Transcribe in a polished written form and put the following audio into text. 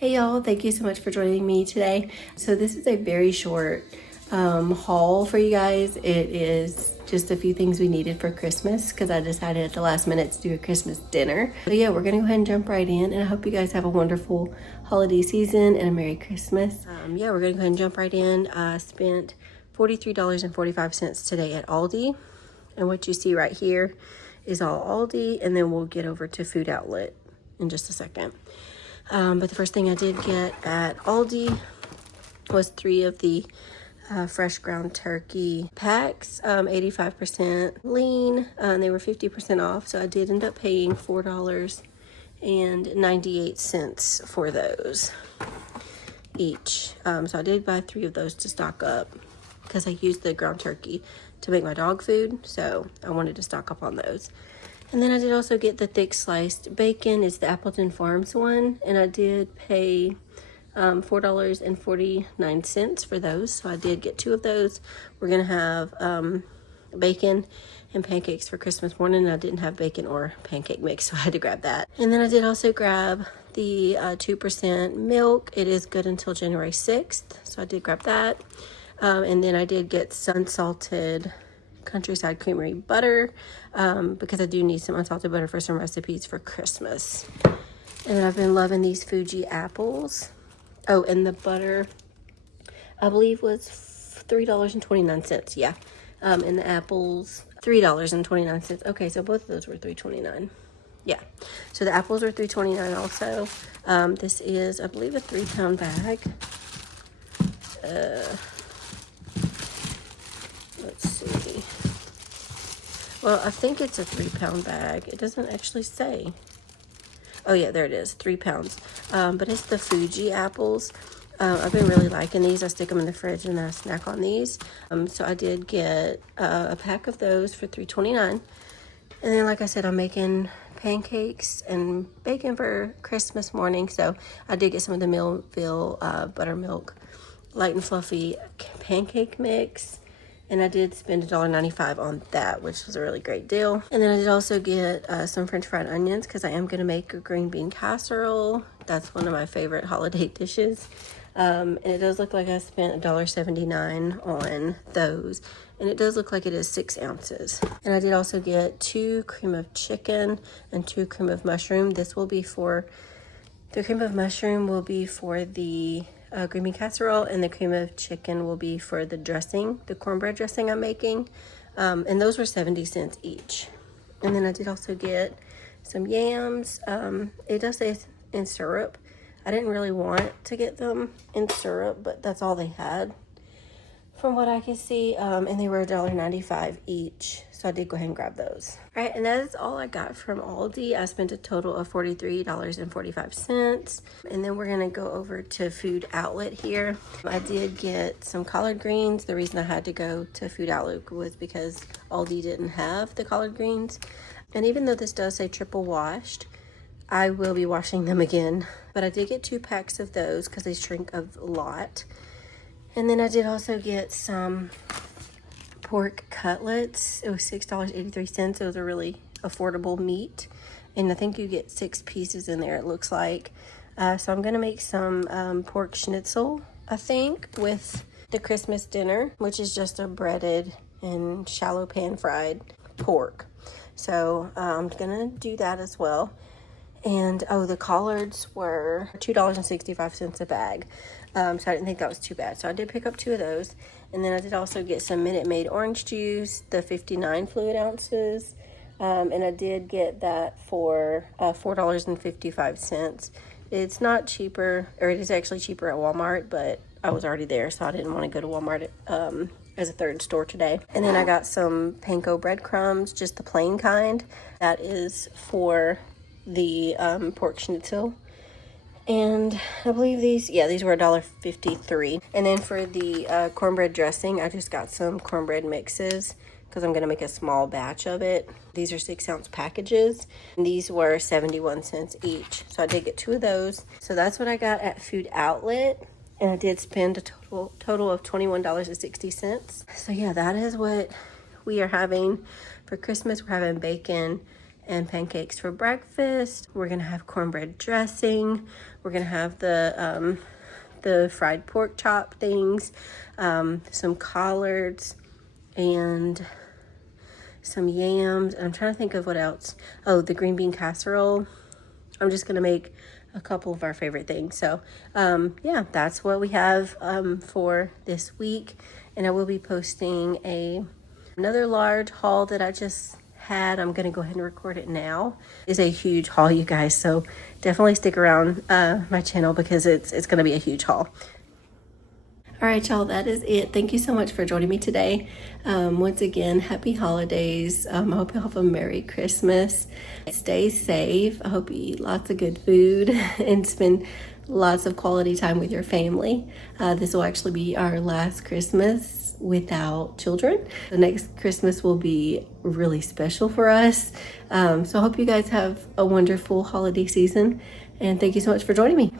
Hey y'all, thank you so much for joining me today. So this is a very short haul for you guys. It is just a few things we needed for Christmas because I decided at the last minute to do a Christmas dinner. So yeah, we're gonna go ahead and jump right in, and I hope you guys have a wonderful holiday season and a Merry Christmas. Yeah, we're gonna go ahead and jump right in. I spent $43.45 today at Aldi, and what you see right here is all Aldi, and then we'll get over to Food Outlet in just a second. But the first thing I did get at Aldi was 3 of the fresh ground turkey packs, 85% lean, and they were 50% off. So I did end up paying $4.98 for those each. So I did buy 3 of those to stock up because I used the ground turkey to make my dog food. So I wanted to stock up on those. And then I did also get the thick sliced bacon. It's the Appleton Farms one. And I did pay $4.49 for those. So I did get 2 of those. We're going to have bacon and pancakes for Christmas morning. And I didn't have bacon or pancake mix, so I had to grab that. And then I did also grab the 2% milk. It is good until January 6th. So I did grab that. And then I did get unsalted Countryside Creamery butter because I do need some unsalted butter for some recipes for Christmas. And I've been loving these Fuji apples. Oh, and the butter I believe was $3.29. Yeah. And the apples $3.29. Okay, so both of those were $3.29. Yeah. So the apples are $3.29 also. This is, I believe, a 3-pound bag. Let's see. Well, I think it's a 3-pound bag. It doesn't actually say. Oh yeah, there it is, 3 pounds. But it's the Fuji apples. I've been really liking these. I stick them in the fridge and I snack on these. So I did get a pack of those for $3.29. And then, like I said, I'm making pancakes and bacon for Christmas morning. So I did get some of the Millville buttermilk light and fluffy pancake mix. And I did spend $1.95 on that, which was a really great deal. And then I did also get some French fried onions because I am going to make a green bean casserole. That's one of my favorite holiday dishes. And it does look like I spent $1.79 on those. And it does look like it is 6 ounces. And I did also get 2 cream of chicken and 2 cream of mushroom. This will be for, the cream of mushroom will be for the green bean casserole, and the cream of chicken will be for the dressing, the cornbread dressing I'm making. And those were 70 cents each. And then I did also get some yams. It does say it's in syrup. I didn't really want to get them in syrup, but that's all they had from what I can see. And they were $1.95 each. So I did go ahead and grab those. All right, and that is all I got from Aldi. I spent a total of $43.45. And then we're gonna go over to Food Outlet here. I did get some collard greens. The reason I had to go to Food Outlet was because Aldi didn't have the collard greens. And even though this does say triple washed, I will be washing them again. But I did get 2 packs of those because they shrink a lot. And then I did also get some pork cutlets. It was $6.83. It was a really affordable meat. And I think you get 6 pieces in there, it looks like. So I'm going to make some pork schnitzel, I think, with the Christmas dinner, which is just a breaded and shallow pan fried pork. So I'm going to do that as well. And oh, the collards were $2.65 a bag. So I didn't think that was too bad. So I did pick up 2 of those. And then I did also get some Minute Maid orange juice, the 59 fluid ounces. And I did get that for $4.55. It's not cheaper, or it is actually cheaper at Walmart, but I was already there, so I didn't want to go to Walmart as a third store today. And then I got some panko breadcrumbs, just the plain kind. That is for the pork schnitzel. And I believe these were $1.53. And then for the cornbread dressing, I just got some cornbread mixes because I'm going to make a small batch of it. These are 6-ounce packages. And these were 71 cents each. So I did get 2 of those. So that's what I got at Food Outlet. And I did spend a total of $21.60. So yeah, that is what we are having for Christmas. We're having bacon and pancakes for breakfast. We're gonna have cornbread dressing. We're gonna have the fried pork chop things, some collards, and some yams. I'm trying to think of what else. Oh, the green bean casserole. I'm just gonna make a couple of our favorite things. So yeah, that's what we have for this week. And I will be posting another large haul that I just had. I'm gonna go ahead and record it now. It's a huge haul, you guys, so definitely stick around my channel because it's gonna be a huge haul. All right, y'all, that is it. Thank you so much for joining me today. Once again, happy holidays. I hope you have a Merry Christmas. Stay safe. I hope you eat lots of good food and spend lots of quality time with your family. This will actually be our last Christmas without children. The next Christmas will be really special for us. So I hope you guys have a wonderful holiday season, and thank you so much for joining me.